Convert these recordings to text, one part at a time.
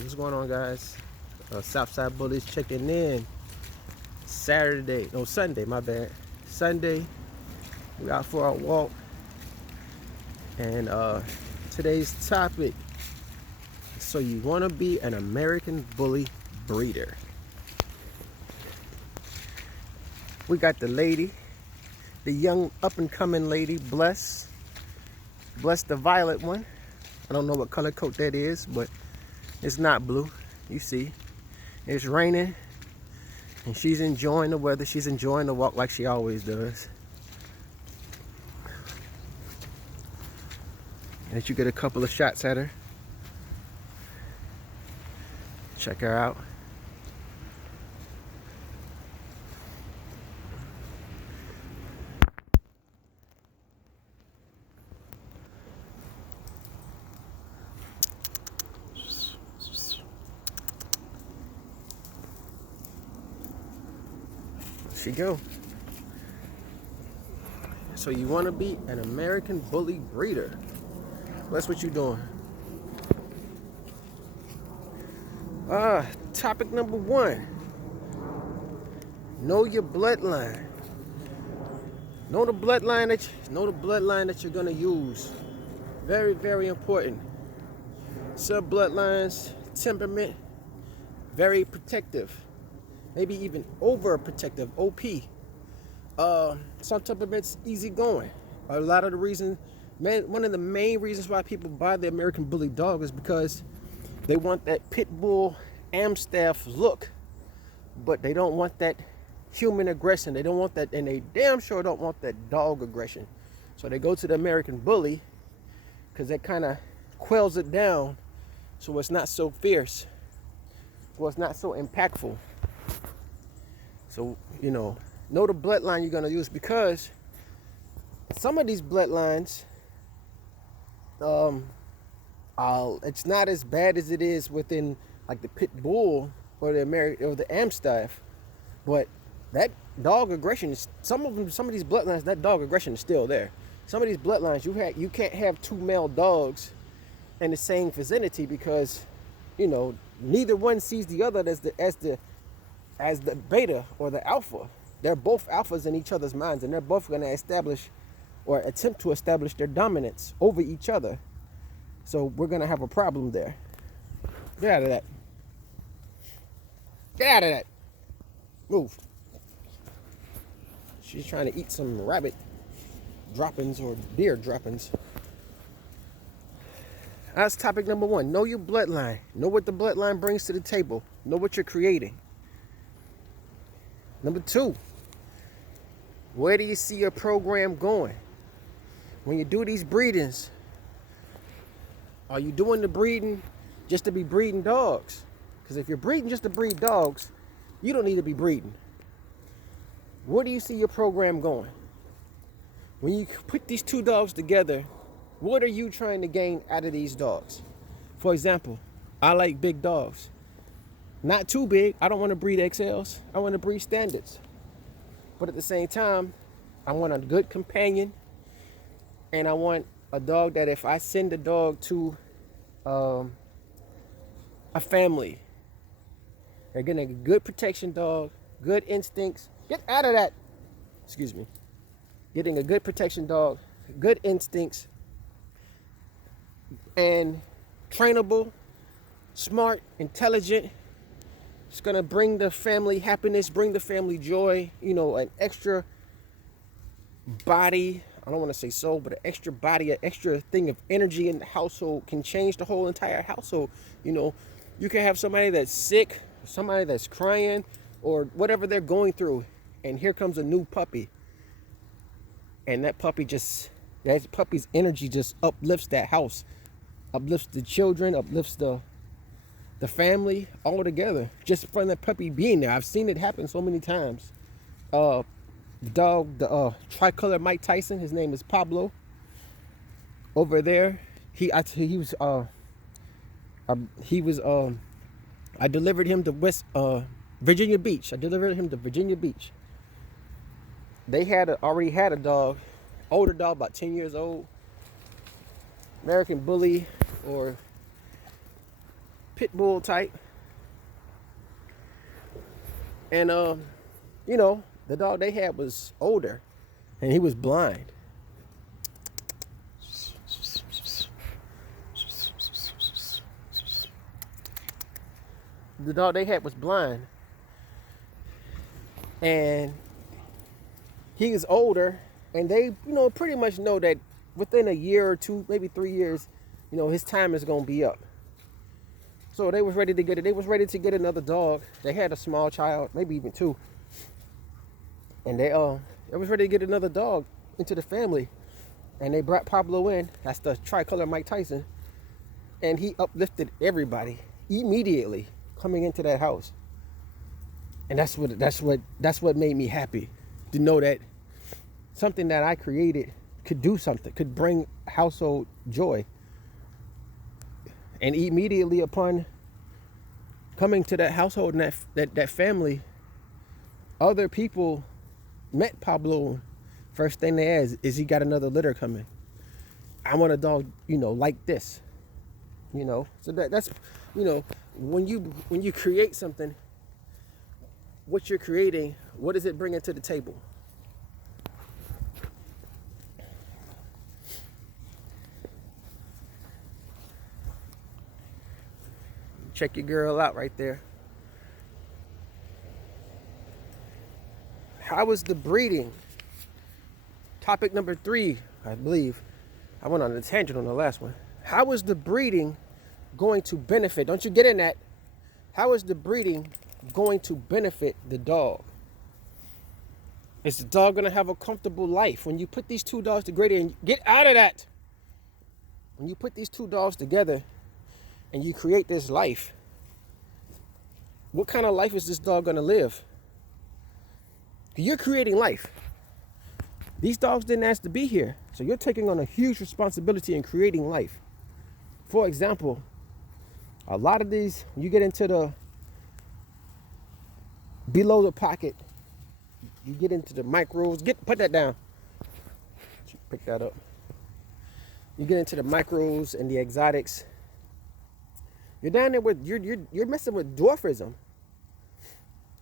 What's going on, guys? Southside Bullies checking in. Sunday, my bad. Sunday, we out for our walk. And today's topic, so you want to be an American Bully breeder. We got the lady, the young up-and-coming lady, Bless the violet one. I don't know what color coat that is, but it's not blue. You see, it's raining, and she's enjoying the weather. She's enjoying the walk like she always does. And you get a couple of shots at her. Check her out. She go. So you want to be an American Bully breeder. That's what you're doing. Topic number 1. Know your bloodline. Know the bloodline that you're gonna use. Very, very important. Some bloodlines, temperament, very protective. Maybe even overprotective, OP. Some temperaments easygoing. A lot of the reasons, one of the main reasons why people buy the American Bully dog is because they want that pit bull Amstaff look, but they don't want that human aggression. They don't want that, and they damn sure don't want that dog aggression. So they go to the American Bully because that kind of quells it down, so it's not so fierce, well, it's not so impactful. So, know the bloodline you're going to use, because some of these bloodlines, it's not as bad as it is within like the pit bull or the Amstaff, but that dog aggression is, some of these bloodlines, that dog aggression is still there. Some of these bloodlines, you can't have two male dogs in the same vicinity, because neither one sees the other as the beta or the alpha. They're both alphas in each other's minds, and they're both going to establish or attempt to establish their dominance over each other. So we're going to have a problem there. Get out of that. Get out of that. Move. She's trying to eat some rabbit droppings or deer droppings. That's topic number 1. Know your bloodline. Know what the bloodline brings to the table. Know what you're creating. Number 2, where do you see your program going? When you do these breedings, are you doing the breeding just to be breeding dogs? Because if you're breeding just to breed dogs, you don't need to be breeding. Where do you see your program going? When you put these two dogs together, what are you trying to gain out of these dogs? For example, I like big dogs. Not too big. I don't want to breed XLs. I want to breed standards. But at the same time, I want a good companion, and I want a dog that if I send a dog to a family, they're getting a good protection dog, good instincts. Get out of that. Excuse me. Getting a good protection dog, good instincts, and trainable, smart, intelligent. It's going to bring the family happiness, bring the family joy, an extra body. I don't want to say soul, but an extra body, an extra thing of energy in the household can change the whole entire household. You can have somebody that's sick, somebody that's crying, or whatever they're going through, and here comes a new puppy. And that puppy's energy just uplifts that house, uplifts the children, uplifts the family all together, just from that puppy being there. I've seen it happen so many times. The tricolor Mike Tyson, his name is Pablo. Over there, I delivered him to Virginia Beach. They already had a dog, older dog, about 10 years old, American Bully or pit bull type. And you know, the dog they had was older, and he was blind. The dog they had was blind, and he is older, and they, you know, pretty much know that within a year or two, maybe 3 years, you know, his time is gonna be up. So they was ready to get it. They was ready to get another dog. They had a small child, maybe even two, and they was ready to get another dog into the family. And they brought Pablo in. That's the tricolor Mike Tyson, and he uplifted everybody immediately coming into that house. And that's what made me happy, to know that something that I created could do something, could bring household joy. And immediately upon coming to that household and that family, other people met Pablo. First thing they asked is he got another litter coming. I want a dog, you know, like this. You know, so that's, you know, when you create something, what you're creating, what does it bring to the table? Check your girl out right there. How was the breeding? Topic number 3, I believe. I went on a tangent on the last one. How is the breeding going to benefit? Don't you get in that? How is the breeding going to benefit the dog? Is the dog going to have a comfortable life? When you put these two dogs together, and get out of that. When you put these two dogs together and you create this life, what kind of life is this dog going to live? You're creating life. These dogs didn't ask to be here. So you're taking on a huge responsibility in creating life. For example, a lot of these, you get into the below the pocket, you get into the micros, put that down. Pick that up. You get into the micros and the exotics. You're down there with, you're messing with dwarfism.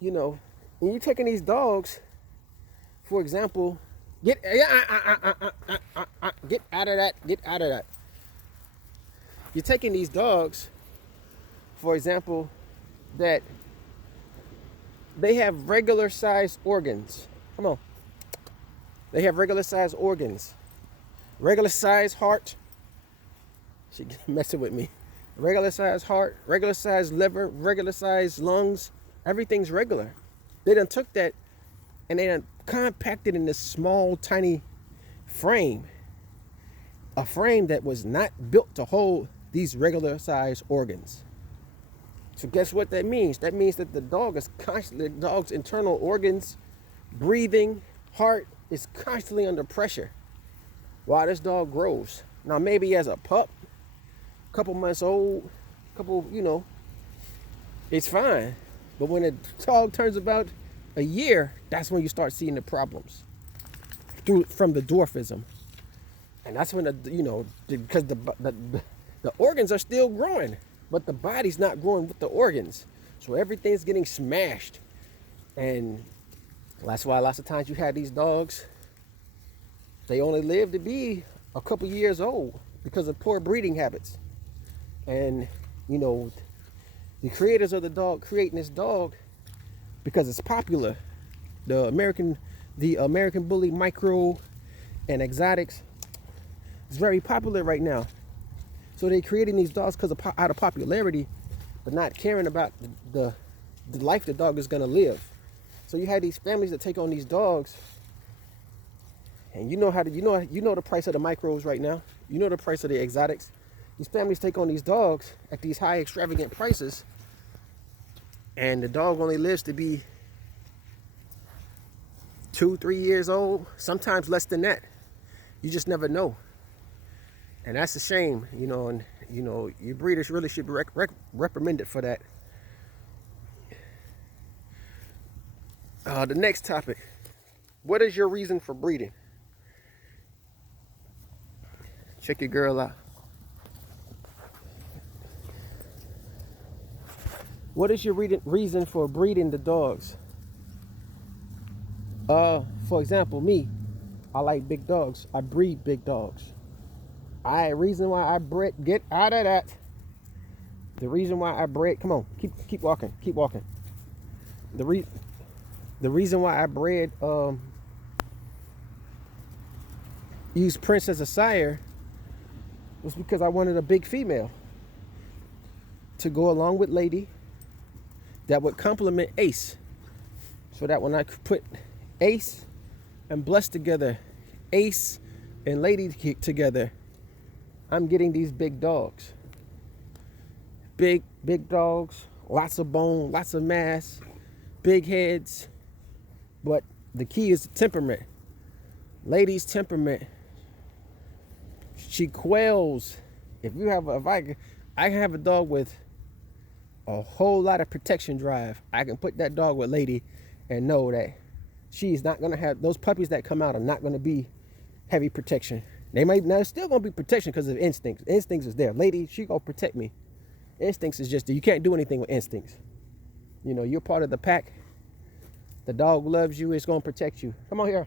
You know, and you're taking these dogs, for example, get out of that, get out of that. You're taking these dogs, for example, that they have regular sized organs. Come on. They have regular sized organs. Regular sized heart. She messing with me. Regular sized heart, regular sized liver, regular sized lungs. Everything's regular. They done took that and they done compacted in this small, tiny frame. A frame that was not built to hold these regular sized organs. So guess what that means? That means that the dog is constantly, the dog's internal organs, breathing, heart is constantly under pressure while this dog grows. Now maybe as a pup, couple months old, you know, it's fine. But when a dog turns about a year, that's when you start seeing the problems from the dwarfism. And that's when, because the organs are still growing, but the body's not growing with the organs. So everything's getting smashed. And that's why lots of times you have these dogs, they only live to be a couple years old because of poor breeding habits. And, you know, the creators of the dog creating this dog because it's popular. The American Bully Micro and Exotics is very popular right now. So they're creating these dogs because out of popularity, but not caring about the life the dog is going to live. So you have these families that take on these dogs, and you know the price of the micros right now. You know the price of the exotics. These families take on these dogs at these high extravagant prices, and the dog only lives to be 2-3 years old, sometimes less than that. You just never know. And that's a shame, and your breeders really should be reprimanded for that. The next topic. What is your reason for breeding? Check your girl out. What is your reason for breeding the dogs? For example, me, I like big dogs. I breed big dogs. Reason why I bred, get out of that. The reason why I bred, come on, keep walking, keep walking. The reason why I bred, used Prince as a sire was because I wanted a big female to go along with Lady that would complement Ace. So that when I could put Ace and Bless together, Ace and Lady together, I'm getting these big dogs. Big dogs, lots of bone, lots of mass, big heads. But the key is the temperament. Lady's temperament. She quells. I can have a dog with a whole lot of protection drive. I can put that dog with Lady and know that she's not gonna have, those puppies that come out are not gonna be heavy protection. They're still gonna be protection because of instincts. Instincts is there. Lady, she gonna protect me. Instincts is just, you can't do anything with instincts. You know, you're part of the pack. The dog loves you, it's gonna protect you. Come on here.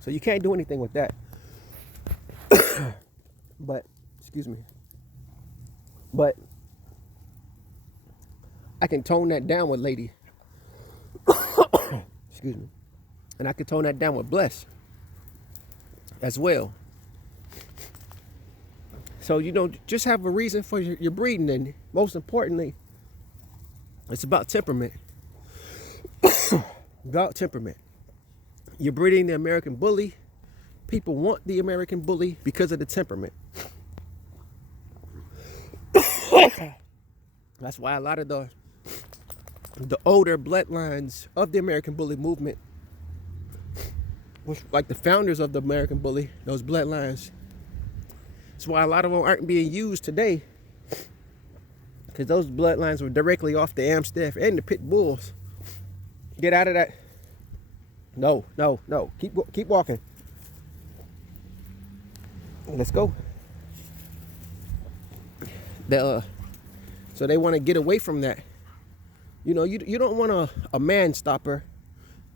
So you can't do anything with that. But, excuse me. But I can tone that down with Lady. Excuse me. And I can tone that down with Bless as well. So, you know, just have a reason for your breeding. And most importantly, it's about temperament. About temperament. You're breeding the American Bully. People want the American Bully because of the temperament. That's why a lot of the older bloodlines of the American Bully movement, which, like the founders of the American Bully, those bloodlines, that's why a lot of them aren't being used today, because those bloodlines were directly off the Amstaff and the Pit Bulls. Get out of that. No. Keep walking. Let's go. So they want to get away from that. You know, you don't want a man stopper.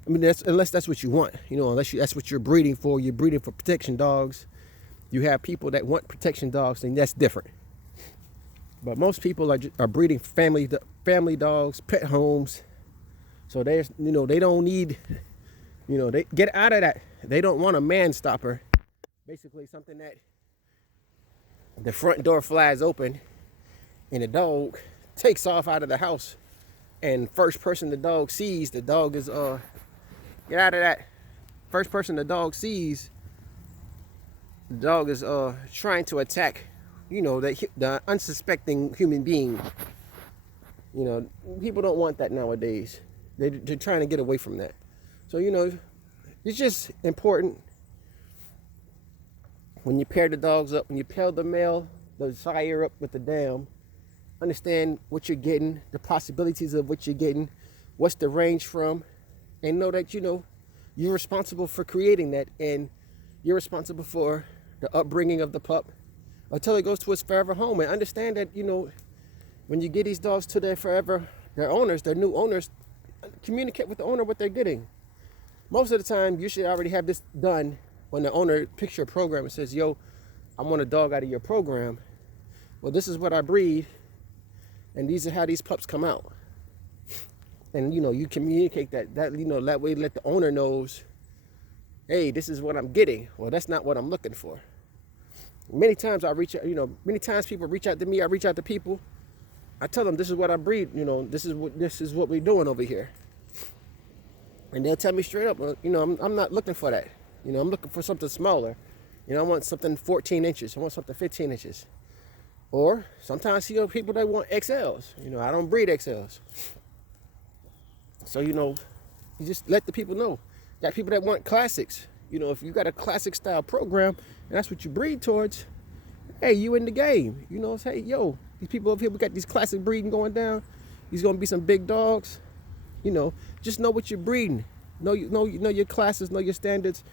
I mean, unless that's what you want. You know, that's what you're breeding for. You're breeding for protection dogs. You have people that want protection dogs, and that's different. But most people are breeding family dogs, pet homes. So they don't need, they get out of that. They don't want a man stopper. Basically something that the front door flies open and the dog takes off out of the house, and first person the dog sees, the dog is get out of that. First person the dog sees, the dog is trying to attack, the unsuspecting human being. People don't want that nowadays. They're trying to get away from that. So it's just important when you pair the dogs up, when you pair the male, the sire up with the dam, understand what you're getting, the possibilities of what you're getting, what's the range from, and know that you're responsible for creating that, and you're responsible for the upbringing of the pup until it goes to its forever home. And understand that when you get these dogs to their owners, their new owners, communicate with the owner what they're getting. Most of the time, you should already have this done when the owner picks your program and says, yo, I want a dog out of your program. Well, this is what I breed, and these are how these pups come out. And you communicate that way, let the owner knows, hey, this is what I'm getting. Well, that's not what I'm looking for. Many times people reach out to me, I reach out to people. I tell them this is what I breed, this is what we're doing over here. And they'll tell me straight up, I'm not looking for that. I'm looking for something smaller. I want something 14 inches. I want something 15 inches. Or sometimes people that want XLs. I don't breed XLs. So, you just let the people know. Got people that want classics. If you got a classic style program and that's what you breed towards, hey, you in the game. Say, yo, these people over here, we got these classic breeding going down. These gonna be some big dogs. Just know what you're breeding. Know your classes, know your standards,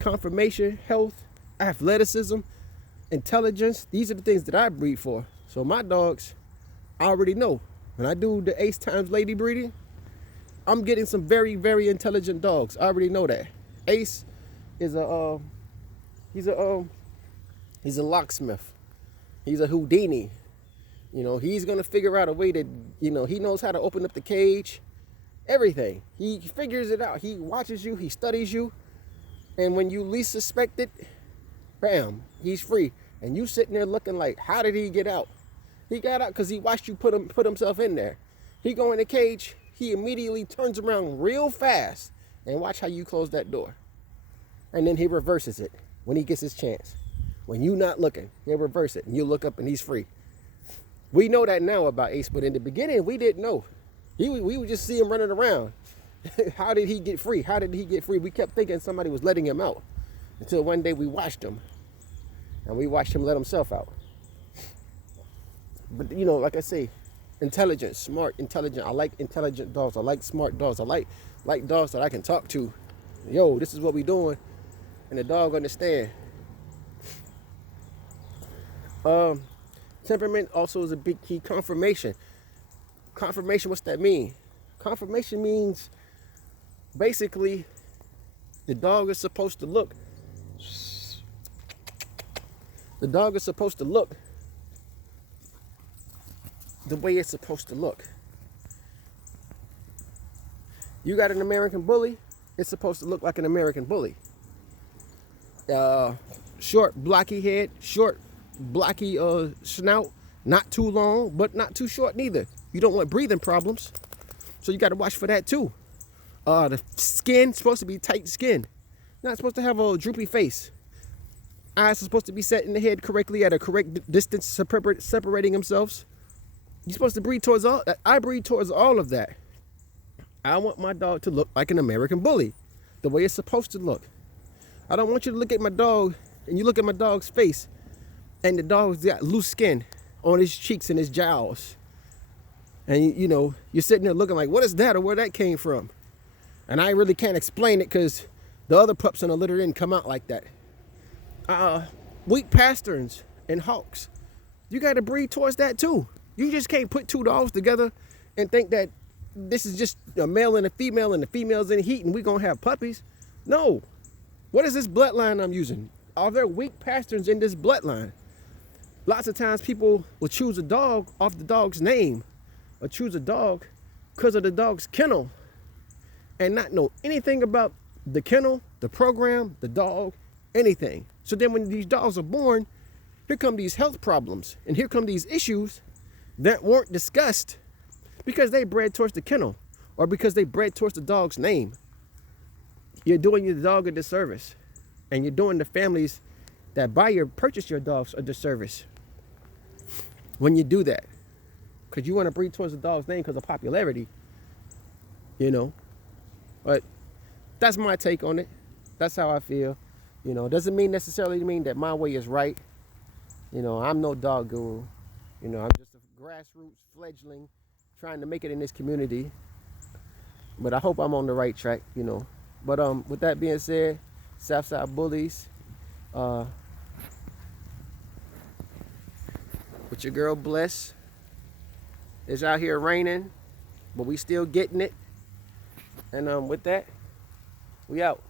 conformation, health, athleticism, intelligence. These are the things that I breed for. So my dogs, I already know. When I do the Ace times lady breeding, I'm getting some very, very intelligent dogs. I already know that. Ace is he's a locksmith. He's a Houdini. He's gonna figure out a way that, he knows how to open up the cage, everything. He figures it out. He watches you, he studies you, and when you least suspect it, bam, he's free. And you sitting there looking like, how did he get out? He got out because he watched you put himself in there. He go in the cage, he immediately turns around real fast and watch how you close that door. And then he reverses it when he gets his chance. When you not looking, he'll reverse it and you look up and he's free. We know that now about Ace, but in the beginning, we didn't know. We would just see him running around. How did he get free? How did he get free? We kept thinking somebody was letting him out until one day we watched him. And we watched him let himself out. But, like I say, intelligent, smart, intelligent. I like intelligent dogs. I like smart dogs. I like dogs that I can talk to. Yo, this is what we doing. And the dog understand. Temperament also is a big key. Conformation. Conformation, what's that mean? Conformation means basically the dog is supposed to look. The dog is supposed to look the way it's supposed to look. You got an American bully, it's supposed to look like an American bully. Short, blocky head, short, blocky snout, not too long, but not too short neither. You don't want breathing problems, so you got to watch for that too. The skin supposed to be tight skin, not supposed to have a droopy face. Eyes are supposed to be set in the head correctly at a correct distance, separating themselves. You're supposed to breed towards all that. I breed towards all of that. I want my dog to look like an American bully, the way it's supposed to look. I don't want you to look at my dog and you look at my dog's face and the dog's got loose skin on his cheeks and his jowls. And you're sitting there looking like, what is that or where that came from? And I really can't explain it because the other pups in the litter didn't come out like that. Weak pasterns and hawks, you got to breed towards that too. You just can't put two dogs together and think that this is just a male and a female and the female's in heat and we're going to have puppies. No. What is this bloodline I'm using? Are there weak pasterns in this bloodline? Lots of times people will choose a dog off the dog's name or choose a dog because of the dog's kennel and not know anything about the kennel, the program, the dog, anything. So then when these dogs are born, here come these health problems and here come these issues that weren't discussed because they bred towards the kennel or because they bred towards the dog's name. You're doing your dog a disservice, and you're doing the families that purchase your dogs a disservice when you do that, because you want to breed towards the dog's name because of popularity, But that's my take on it. That's how I feel. Doesn't necessarily mean that my way is right. I'm no dog guru. I'm just a grassroots fledgling trying to make it in this community. But I hope I'm on the right track, But with that being said, Southside Bullies, with your girl Bless. It's out here raining, but we still getting it. And with that, we out.